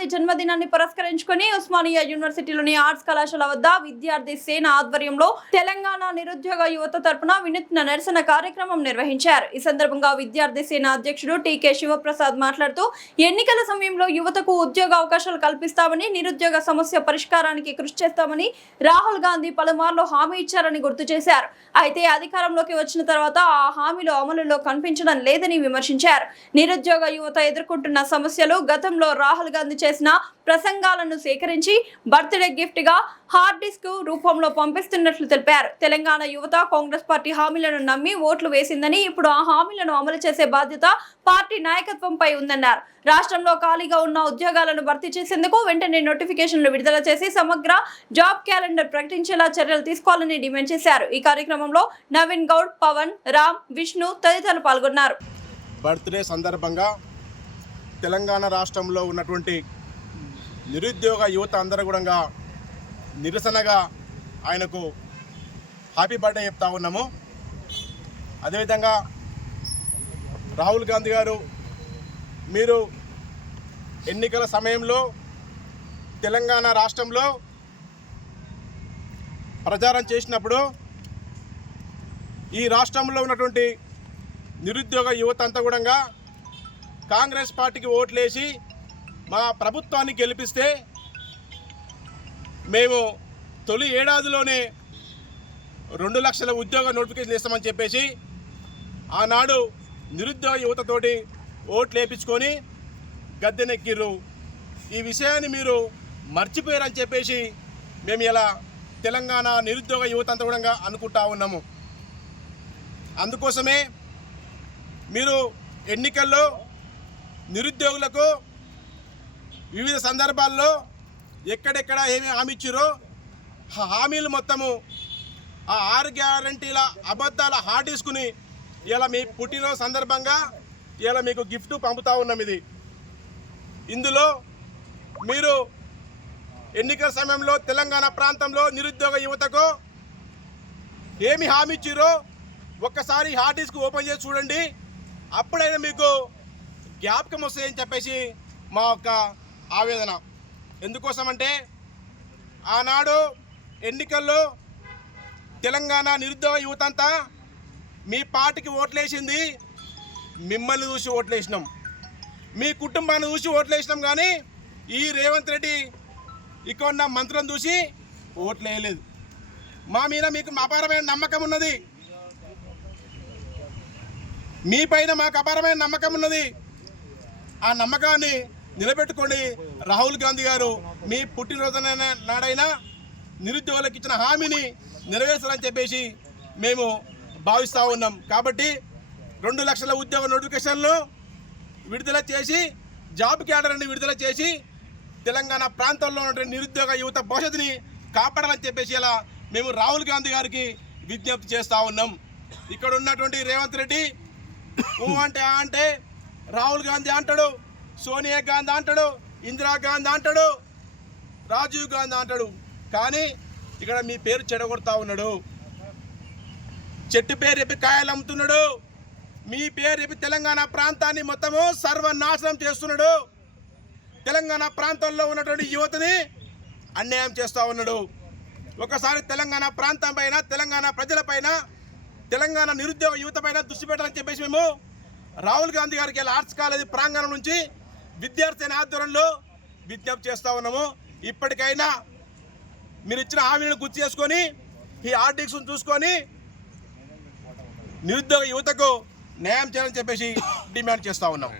గాంధీ జన్మదినాన్ని పురస్కరించుకుని ఉస్మానియా యూనివర్సిటీలోని ఆర్ట్స్ కళాశాల వద్ద విద్యార్థి సేన ఆధ్వర్యంలో తెలంగాణ నిరుద్యోగ యువత తరపున వినూత్న నిరసన కార్యక్రమం నిర్వహించారు. ఈ సందర్భంగా విద్యార్థి సేన అధ్యక్షుడు టీకే శివప్రసాద్ మాట్లాడుతూ ఎన్నికల సమయంలో యువతకు ఉద్యోగ అవకాశాలు కల్పిస్తామని, నిరుద్యోగ సమస్య పరిష్కారానికి కృషి చేస్తామని రాహుల్ గాంధీ పలుమార్లు హామీ ఇచ్చారని గుర్తు చేశారు. అయితే అధికారంలోకి వచ్చిన తర్వాత ఆ హామీలు అమలులో కనిపించడం లేదని విమర్శించారు. నిరుద్యోగ యువత ఎదుర్కొంటున్న సమస్యలు గతంలో రాహుల్ గాంధీ చేసిన ప్రసంగాలను సేకరించి బర్త్డే గిఫ్ట్ గా హార్డ్ డిస్క్ రూపంలో పంపిస్తున్నట్లు తెలిపారు. తెలంగాణ యువత కాంగ్రెస్ పార్టీ హామీలను నమ్మి ఓట్లు వేసిందని, ఇప్పుడు ఆ హామీలను అమలు చేసే బాధ్యత పార్టీ నాయకత్వంపై ఉందన్నారు. రాష్ట్రంలో ఖాళీగా ఉన్న ఉద్యోగాలను భర్తీ చేసేందుకు వెంటనే నోటిఫికేషన్లు విడుదల చేసి సమగ్ర జాబ్ క్యాలెండర్ ప్రకటించేలా చర్యలు తీసుకోవాలని డిమాండ్ చేశారు. ఈ కార్యక్రమంలో నవీన్ గౌడ్, పవన్, రామ్, విష్ణు తదితరులు పాల్గొన్నారు. బర్త్డే సందర్భంగా తెలంగాణ రాష్ట్రంలో ఉన్నటువంటి నిరుద్యోగ యువత అందరూ కూడా నిరసనగా ఆయనకు హ్యాపీ బర్త్డే చెప్తా ఉన్నాము. అదేవిధంగా రాహుల్ గాంధీ గారు, మీరు ఎన్నికల సమయంలో తెలంగాణ రాష్ట్రంలో ప్రచారం చేసినప్పుడు ఈ రాష్ట్రంలో ఉన్నటువంటి నిరుద్యోగ యువత అంతా కూడా కాంగ్రెస్ పార్టీకి ఓట్లేసి మా ప్రభుత్వాన్ని గెలిపిస్తే మేము తొలి ఏడాదిలోనే 2 లక్షల ఉద్యోగ నోటిఫికేషన్ ఇస్తామని చెప్పేసి ఆనాడు నిరుద్యోగ యువతతోటి ఓట్లు వేయించుకొని గద్దెనెక్కిర్రు. ఈ విషయాన్ని మీరు మర్చిపోయారని చెప్పేసి మేము ఇలా తెలంగాణ నిరుద్యోగ యువత అంతా కూడా అనుకుంటా ఉన్నాము. అందుకోసమే మీరు ఎన్నికల్లో నిరుద్యోగులకు వివిధ సందర్భాల్లో ఎక్కడెక్కడ ఏమి హామీ ఇచ్చారో ఆ హామీలు మొత్తము ఆ 6 గ్యారంటీల అబద్ధాల హార్డ్ తీసుకుని ఇలా మీ పుట్టినరోజు సందర్భంగా ఇలా మీకు గిఫ్ట్ పంపుతా ఉన్నాం. ఇందులో మీరు ఎన్నికల సమయంలో తెలంగాణ ప్రాంతంలో నిరుద్యోగ యువతకు ఏమి హామీ ఇచ్చారో ఒక్కసారి హార్డ్ డిస్క్ ఓపెన్ చేసి చూడండి. అప్పుడైనా మీకు జ్ఞాపకం వస్తాయని చెప్పేసి మా యొక్క ఆవేదన. ఎందుకోసమంటే ఆనాడు ఎన్నికల్లో తెలంగాణ నిరుద్యోగ యువత అంతా మీ పార్టీకి ఓట్లేసింది మిమ్మల్ని చూసి ఓట్లేసినాం, మీ కుటుంబాన్ని చూసి ఓట్లేసినాం. కానీ ఈ రేవంత్ రెడ్డి ఇక్కడ ఉన్న మంత్రులను చూసి ఓట్లేయలేదు. మా మీద మీకు అపారమైన నమ్మకం ఉన్నది, మీ పైన మాకు అపారమైన నమ్మకం ఉన్నది. ఆ నమ్మకాన్ని నిలబెట్టుకోండి. రాహుల్ గాంధీ గారు మీ పుట్టినరోజు నాడైనా నిరుద్యోగులకు ఇచ్చిన హామీని నెరవేర్చాలని చెప్పేసి మేము భావిస్తూ ఉన్నాం. కాబట్టి 2 లక్షల ఉద్యోగ నోటిఫికేషన్లు విడుదల చేసి జాబ్ క్యాలెండర్ని విడుదల చేసి తెలంగాణ ప్రాంతంలో ఉన్నటువంటి నిరుద్యోగ యువత భవిష్యత్తుని కాపాడాలని చెప్పేసి ఇలా మేము రాహుల్ గాంధీ గారికి విజ్ఞప్తి చేస్తూ ఉన్నాం. ఇక్కడ ఉన్నటువంటి రేవంత్ రెడ్డి అంటే రాహుల్ గాంధీ అంటాడు, సోనియా గాంధీ అంటాడు, ఇందిరాగాంధీ అంటాడు, రాజీవ్ గాంధీ అంటాడు. కానీ ఇక్కడ మీ పేరు చెడగొడతా ఉన్నాడు. చెట్టు పేరు చెప్పి కాయలు అమ్ముతున్నాడు. మీ పేరు చెప్పి తెలంగాణ ప్రాంతాన్ని మొత్తము సర్వనాశనం చేస్తున్నాడు. తెలంగాణ ప్రాంతంలో ఉన్నటువంటి యువతని అన్యాయం చేస్తూ ఉన్నాడు. ఒకసారి తెలంగాణ ప్రాంతం పైన, తెలంగాణ ప్రజలపైన, తెలంగాణ నిరుద్యోగ యువత పైన దృష్టి పెట్టాలని చెప్పేసి మేము రాహుల్ గాంధీ గారికి ఇలా ఆర్ట్స్ కాలేజీ ప్రాంగణం నుంచి విద్యార్థి ఆధ్వర్యంలో విజ్ఞప్తి చేస్తూ ఉన్నాము. ఇప్పటికైనా మీరు ఇచ్చిన హామీలను గుర్తు చేసుకొని ఈ ఆర్టిక్స్ను చూసుకొని నిరుద్యోగ యువతకు న్యాయం చేయాలని చెప్పేసి డిమాండ్ చేస్తూ ఉన్నాం.